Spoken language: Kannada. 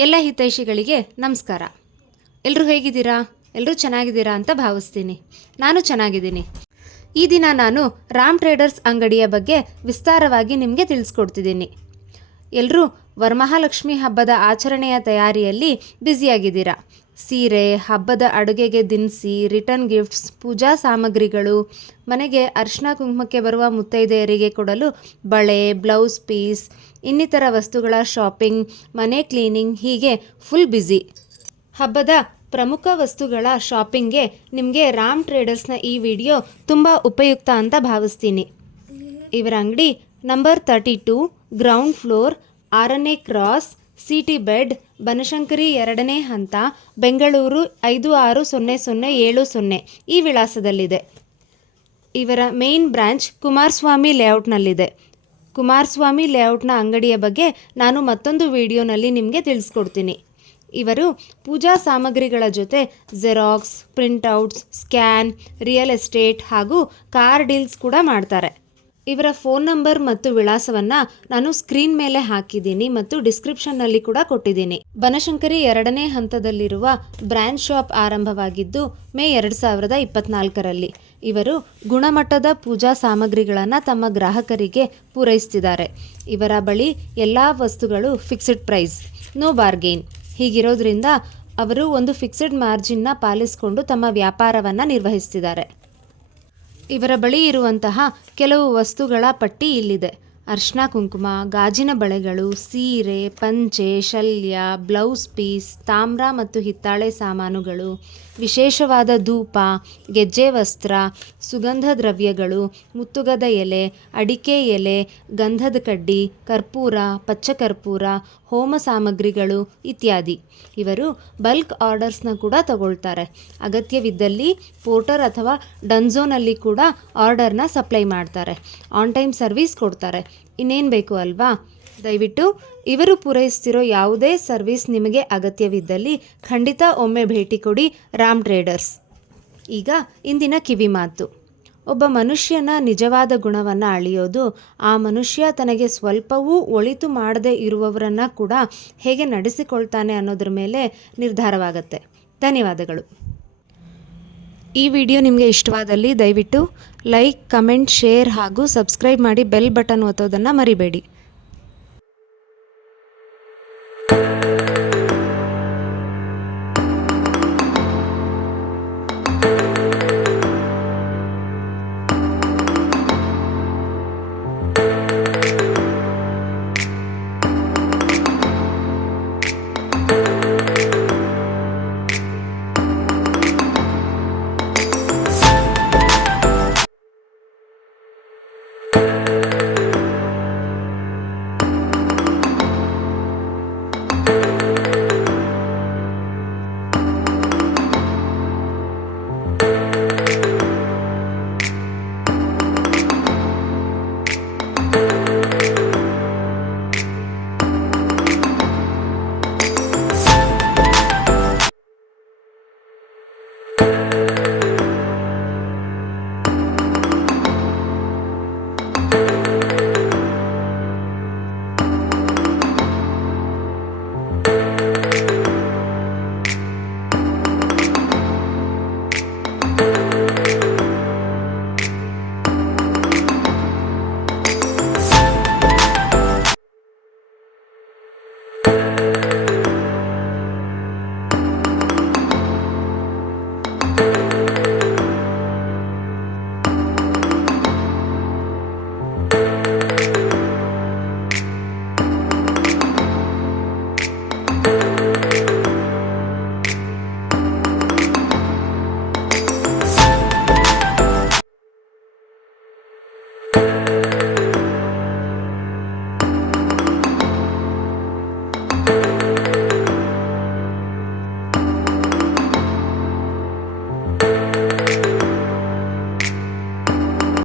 ಎಲ್ಲ ಹಿತೈಷಿಗಳಿಗೆ ನಮಸ್ಕಾರ. ಎಲ್ಲರೂ ಹೇಗಿದ್ದೀರಾ? ಎಲ್ಲರೂ ಚೆನ್ನಾಗಿದ್ದೀರಾ ಅಂತ ಭಾವಿಸ್ತೀನಿ. ನಾನು ಚೆನ್ನಾಗಿದ್ದೀನಿ. ಈ ದಿನ ನಾನು ರಾಮ್ ಟ್ರೇಡರ್ಸ್ ಅಂಗಡಿಯ ಬಗ್ಗೆ ವಿಸ್ತಾರವಾಗಿ ನಿಮಗೆ ತಿಳಿಸ್ಕೊಡ್ತಿದ್ದೀನಿ. ಎಲ್ಲರೂ ವರಮಹಾಲಕ್ಷ್ಮಿ ಹಬ್ಬದ ಆಚರಣೆಯ ತಯಾರಿಯಲ್ಲಿ ಬ್ಯುಸಿಯಾಗಿದ್ದೀರಾ. ಸೀರೆ, ಹಬ್ಬದ ಅಡುಗೆಗೆ ದಿನಸಿ, ರಿಟರ್ನ್ ಗಿಫ್ಟ್ಸ್, ಪೂಜಾ ಸಾಮಗ್ರಿಗಳು, ಮನೆಗೆ ಅರಿಶಿನ ಕುಂಕುಮಕ್ಕೆ ಬರುವ ಮುತ್ತೈದೆಯರಿಗೆ ಕೊಡಲು ಬಳೆ, ಬ್ಲೌಸ್ ಪೀಸ್, ಇನ್ನಿತರ ವಸ್ತುಗಳ ಶಾಪಿಂಗ್, ಮನೆ ಕ್ಲೀನಿಂಗ್, ಹೀಗೆ ಫುಲ್ ಬ್ಯುಸಿ. ಹಬ್ಬದ ಪ್ರಮುಖ ವಸ್ತುಗಳ ಶಾಪಿಂಗ್ಗೆ ನಿಮಗೆ ರಾಮ್ ಟ್ರೇಡರ್ಸ್ನ ಈ ವಿಡಿಯೋ ತುಂಬ ಉಪಯುಕ್ತ ಅಂತ ಭಾವಿಸ್ತೀನಿ. ಇವರ ಅಂಗಡಿ ನಂಬರ್ 32, ಗ್ರೌಂಡ್ ಫ್ಲೋರ್, 6ನೇ ಕ್ರಾಸ್, ಸಿಟಿ ಬೆಡ್, ಬನಶಂಕರಿ 2ನೇ ಹಂತ, ಬೆಂಗಳೂರು 560070 ಈ ವಿಳಾಸದಲ್ಲಿದೆ. ಇವರ ಮೇನ್ ಬ್ರಾಂಚ್ ಕುಮಾರಸ್ವಾಮಿ ಲೇಔಟ್ನಲ್ಲಿದೆ. ಕುಮಾರಸ್ವಾಮಿ ಲೇಔಟ್ನ ಅಂಗಡಿಯ ಬಗ್ಗೆ ನಾನು ಮತ್ತೊಂದು ವಿಡಿಯೋನಲ್ಲಿ ನಿಮಗೆ ತಿಳಿಸ್ಕೊಡ್ತೀನಿ. ಇವರು ಪೂಜಾ ಸಾಮಗ್ರಿಗಳ ಜೊತೆ ಜೆರಾಕ್ಸ್, ಪ್ರಿಂಟ್ಔಟ್ಸ್, ಸ್ಕ್ಯಾನ್, ರಿಯಲ್ ಎಸ್ಟೇಟ್ ಹಾಗೂ ಕಾರ್ ಡೀಲ್ಸ್ ಕೂಡ ಮಾಡ್ತಾರೆ. ಇವರ ಫೋನ್ ನಂಬರ್ ಮತ್ತು ವಿಳಾಸವನ್ನು ನಾನು ಸ್ಕ್ರೀನ್ ಮೇಲೆ ಹಾಕಿದ್ದೀನಿ ಮತ್ತು ಡಿಸ್ಕ್ರಿಪ್ಷನ್ನಲ್ಲಿ ಕೂಡ ಕೊಟ್ಟಿದ್ದೀನಿ. ಬನಶಂಕರಿ 2ನೇ ಹಂತದಲ್ಲಿರುವ ಬ್ರಾಂಚ್ ಶಾಪ್ ಆರಂಭವಾಗಿದ್ದು ಮೇ 2024ರಲ್ಲಿ. ಇವರು ಗುಣಮಟ್ಟದ ಪೂಜಾ ಸಾಮಗ್ರಿಗಳನ್ನು ತಮ್ಮ ಗ್ರಾಹಕರಿಗೆ ಪೂರೈಸ್ತಿದ್ದಾರೆ. ಇವರ ಬಳಿ ಎಲ್ಲ ವಸ್ತುಗಳು ಫಿಕ್ಸ್ಡ್ ಪ್ರೈಸ್, ನೋ ಬಾರ್ಗೇನ್. ಹೀಗಿರೋದ್ರಿಂದ ಅವರು ಒಂದು ಫಿಕ್ಸ್ಡ್ ಮಾರ್ಜಿನ್ನ ಪಾಲಿಸಿಕೊಂಡು ತಮ್ಮ ವ್ಯಾಪಾರವನ್ನು ನಿರ್ವಹಿಸ್ತಿದ್ದಾರೆ. ಇವರ ಬಳಿ ಇರುವಂತಹ ಕೆಲವು ವಸ್ತುಗಳ ಪಟ್ಟಿ ಇಲ್ಲಿದೆ. ಅರಿಶಿನ ಕುಂಕುಮ, ಗಾಜಿನ ಬಳೆಗಳು, ಸೀರೆ, ಪಂಚೆ, ಶಲ್ಯ, ಬ್ಲೌಸ್ ಪೀಸ್, ತಾಮ್ರ ಮತ್ತು ಹಿತ್ತಾಳೆ ಸಾಮಾನುಗಳು, ವಿಶೇಷವಾದ ಧೂಪ, ಗೆಜ್ಜೆ ವಸ್ತ್ರ, ಸುಗಂಧ ದ್ರವ್ಯಗಳು, ಮುತ್ತುಗದ ಎಲೆ, ಅಡಿಕೆ ಎಲೆ, ಗಂಧದ ಕಡ್ಡಿ, ಕರ್ಪೂರ, ಪಚ್ಚಕರ್ಪೂರ, ಹೋಮ ಸಾಮಗ್ರಿಗಳು ಇತ್ಯಾದಿ. ಇವರು ಬಲ್ಕ್ ಆರ್ಡರ್ಸ್ನ ಕೂಡ ತಗೊಳ್ತಾರೆ. ಅಗತ್ಯವಿದ್ದಲ್ಲಿ ಪೋರ್ಟರ್ ಅಥವಾ ಡನ್ಝೋನಲ್ಲಿ ಕೂಡ ಆರ್ಡರ್ನ ಸಪ್ಲೈ ಮಾಡ್ತಾರೆ. ಆನ್ ಟೈಮ್ ಸರ್ವಿಸ್ ಕೊಡ್ತಾರೆ. ಇನ್ನೇನು ಬೇಕು ಅಲ್ವಾ? ದಯವಿಟ್ಟು ಇವರು ಪೂರೈಸ್ತಿರೋ ಯಾವುದೇ ಸರ್ವಿಸ್ ನಿಮಗೆ ಅಗತ್ಯವಿದ್ದಲ್ಲಿ ಖಂಡಿತ ಒಮ್ಮೆ ಭೇಟಿ ಕೊಡಿ ರಾಮ್ ಟ್ರೇಡರ್ಸ್. ಈಗ ಇಂದಿನ ಕಿವಿ ಮಾತು. ಒಬ್ಬ ಮನುಷ್ಯನ ನಿಜವಾದ ಗುಣವನ್ನು ಅಳೆಯೋದು ಆ ಮನುಷ್ಯ ತನಗೆ ಸ್ವಲ್ಪವೂ ಒಳಿತು ಮಾಡದೇ ಇರುವವರನ್ನು ಕೂಡ ಹೇಗೆ ನಡೆಸಿಕೊಳ್ತಾನೆ ಅನ್ನೋದ್ರ ಮೇಲೆ ನಿರ್ಧಾರವಾಗುತ್ತೆ. ಧನ್ಯವಾದಗಳು. ಈ ವಿಡಿಯೋ ನಿಮಗೆ ಇಷ್ಟವಾದಲ್ಲಿ ದಯವಿಟ್ಟು ಲೈಕ್, ಕಮೆಂಟ್, ಶೇರ್ ಹಾಗೂ ಸಬ್ಸ್ಕ್ರೈಬ್ ಮಾಡಿ ಬೆಲ್ ಬಟನ್ ಒತ್ತೋದನ್ನು ಮರಿಬೇಡಿ.